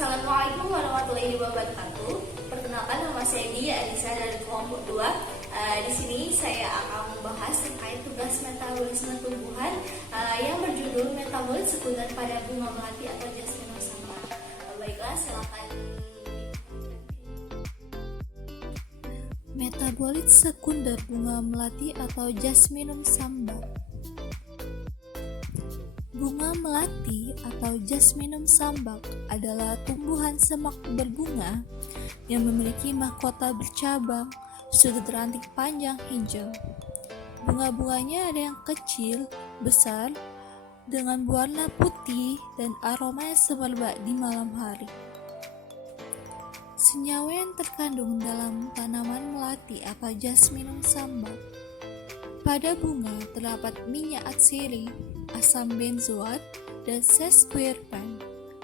Assalamualaikum warahmatullahi wabarakatuh. Perkenalkan, nama saya Dia Alisa dari kelompok 2. Di sini saya akan membahas terkait tugas metabolisme tumbuhan yang berjudul metabolit sekunder pada bunga melati atau Jasminum samba. Baiklah, silakan. Metabolit sekunder bunga melati atau Jasminum samba. Bunga melati atau Jasminum samba adalah tumbuhan semak berbunga yang memiliki mahkota bercabang, sudut ranting panjang hijau. Bunga-bunganya ada yang kecil, besar, dengan warna putih dan aroma yang semerbak di malam hari. Senyawa yang terkandung dalam tanaman melati atau Jasminum samba. Pada bunga terdapat minyak atsiri, asam benzoat, dan sesquiterpene.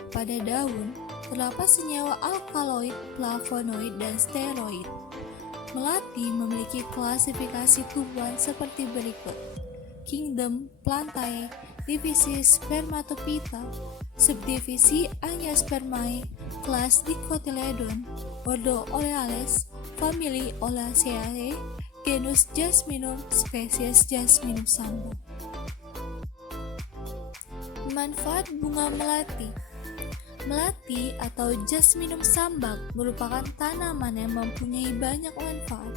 Pada daun terdapat senyawa alkaloid, flavonoid, dan steroid. Melati memiliki klasifikasi tumbuhan seperti berikut: Kingdom Plantae, divisi Spermatophyta, subdivisi Angiospermae, kelas Dicotyledon, ordo Oreales, famili Olaceae, genus Jasminum, spesies Jasminum samba. Manfaat bunga melati. Melati atau Jasminum samba merupakan tanaman yang mempunyai banyak manfaat.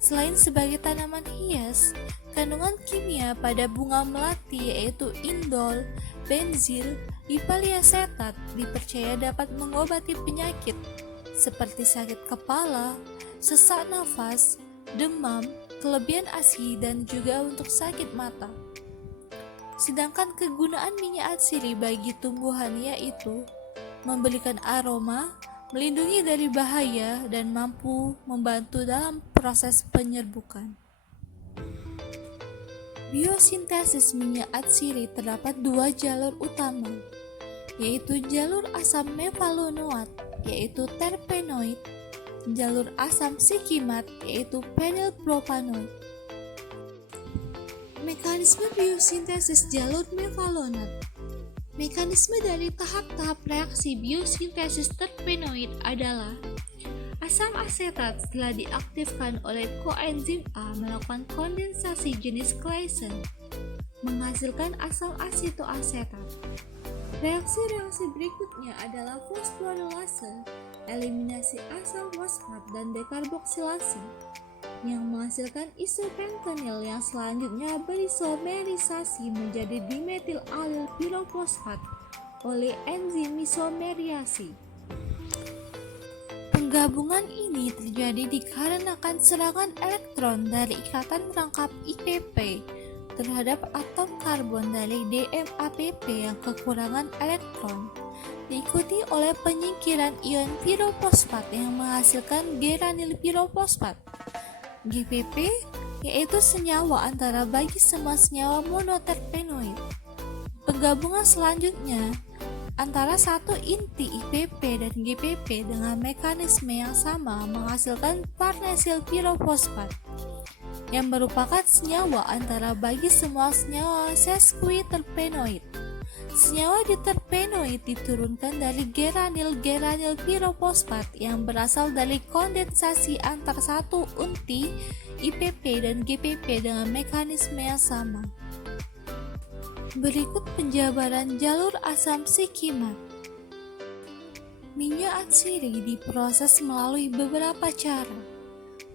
Selain sebagai tanaman hias, kandungan kimia pada bunga melati yaitu indol, benzil, ipaliacetat dipercaya dapat mengobati penyakit seperti sakit kepala, sesak nafas, demam, kelebihan ASI, dan juga untuk sakit mata. Sedangkan kegunaan minyak atsiri bagi tumbuhan yaitu memberikan aroma, melindungi dari bahaya, dan mampu membantu dalam proses penyerbukan. Biosintesis minyak atsiri terdapat dua jalur utama, yaitu jalur asam mevalonoat yaitu terpenoid, jalur asam sikimat yaitu penylpropanoid. Mekanisme biosintesis jalur mevalonat. Mekanisme dari tahap-tahap reaksi biosintesis terpenoid adalah asam asetat setelah diaktifkan oleh koenzim A melakukan kondensasi jenis Claisen, menghasilkan asam asetoasetat. Reaksi-reaksi berikutnya adalah fosforilase, eliminasi asam fosfat, dan dekarboksilasi yang menghasilkan isopentanil yang selanjutnya berisomerisasi menjadi dimetil alil pirofosfat oleh enzim isomeriasi. Penggabungan ini terjadi dikarenakan serangan elektron dari ikatan rangkap IPP terhadap atom karbon dari DMAPP yang kekurangan elektron, diikuti oleh penyingkiran ion pirofosfat yang menghasilkan geranil pirofosfat. GPP yaitu senyawa antara bagi semua senyawa monoterpenoid. Penggabungan selanjutnya antara satu inti IPP dan GPP dengan mekanisme yang sama menghasilkan farnesil pirofosfat yang merupakan senyawa antara bagi semua senyawa sesquiterpenoid. Senyawa diterpenoid diturunkan dari geranil pirofosfat yang berasal dari kondensasi antar satu inti IPP dan GPP dengan mekanisme yang sama. Berikut penjabaran jalur asam sikimat. Minyak atsiri diproses melalui beberapa cara.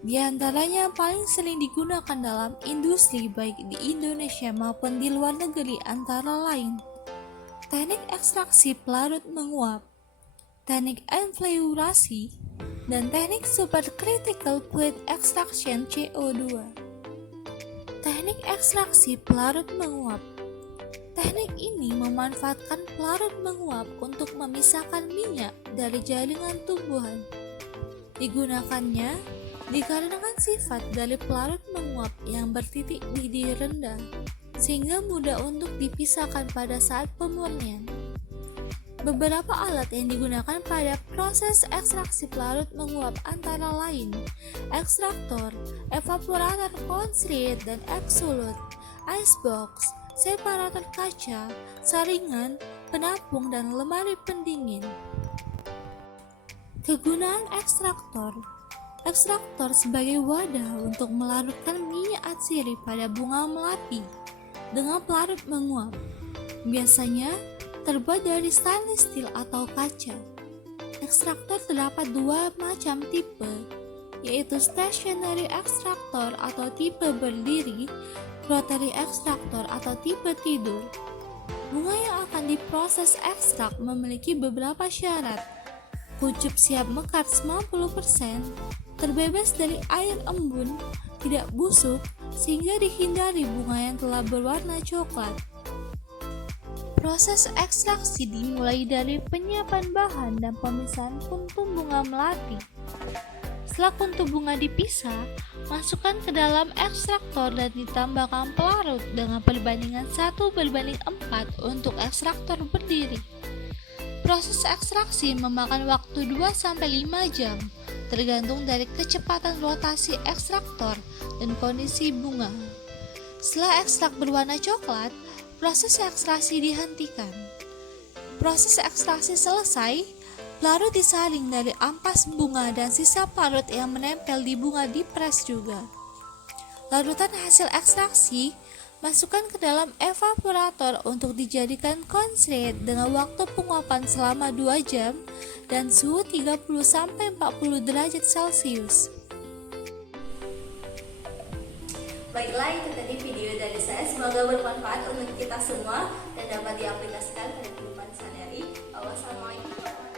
Di antaranya yang paling sering digunakan dalam industri baik di Indonesia maupun di luar negeri antara lain teknik ekstraksi pelarut menguap, teknik enfleurasi, dan teknik supercritical fluid extraction CO2. Teknik ekstraksi pelarut menguap. Teknik ini memanfaatkan pelarut menguap untuk memisahkan minyak dari jaringan tumbuhan. Digunakannya dikarenakan sifat dari pelarut menguap yang bertitik didih rendah, sehingga mudah untuk dipisahkan pada saat pemurnian. Beberapa alat yang digunakan pada proses ekstraksi pelarut menguap antara lain ekstraktor, evaporator konsentrat dan absolut, icebox, separator kaca, saringan, penampung, dan lemari pendingin. Kegunaan ekstraktor. Ekstraktor sebagai wadah untuk melarutkan minyak atsiri pada bunga melati dengan pelarut menguap. Biasanya terbuat dari stainless steel atau kaca. Ekstraktor terdapat dua macam tipe, yaitu stationary ekstraktor atau tipe berdiri, rotary ekstraktor atau tipe tidur. Bunga yang akan diproses ekstrak memiliki beberapa syarat. Kuncup siap mekar 90%, terbebas dari air embun, tidak busuk, sehingga dihindari bunga yang telah berwarna coklat. Proses ekstraksi dimulai dari penyiapan bahan dan pemisahan kuntum bunga melati. Setelah kuntum bunga dipisah, masukkan ke dalam ekstraktor dan ditambahkan pelarut dengan perbandingan 1:4 untuk ekstraktor berdiri. Proses ekstraksi memakan waktu 2-5 jam, tergantung dari kecepatan rotasi ekstraktor dan kondisi bunga. Setelah ekstrak berwarna coklat, proses ekstraksi dihentikan. Proses ekstraksi selesai, pelarut disaring dari ampas bunga dan sisa pelarut yang menempel di bunga dipres juga. Larutan hasil ekstraksi masukkan ke dalam evaporator untuk dijadikan konsentrat dengan waktu penguapan selama 2 jam dan suhu 30-40 derajat Celcius. Baiklah, itu tadi video dari saya. Semoga bermanfaat untuk kita semua dan dapat diaplikasikan pada kehidupan sehari-hari. Wassalamualaikum warahmatullahi wabarakatuh.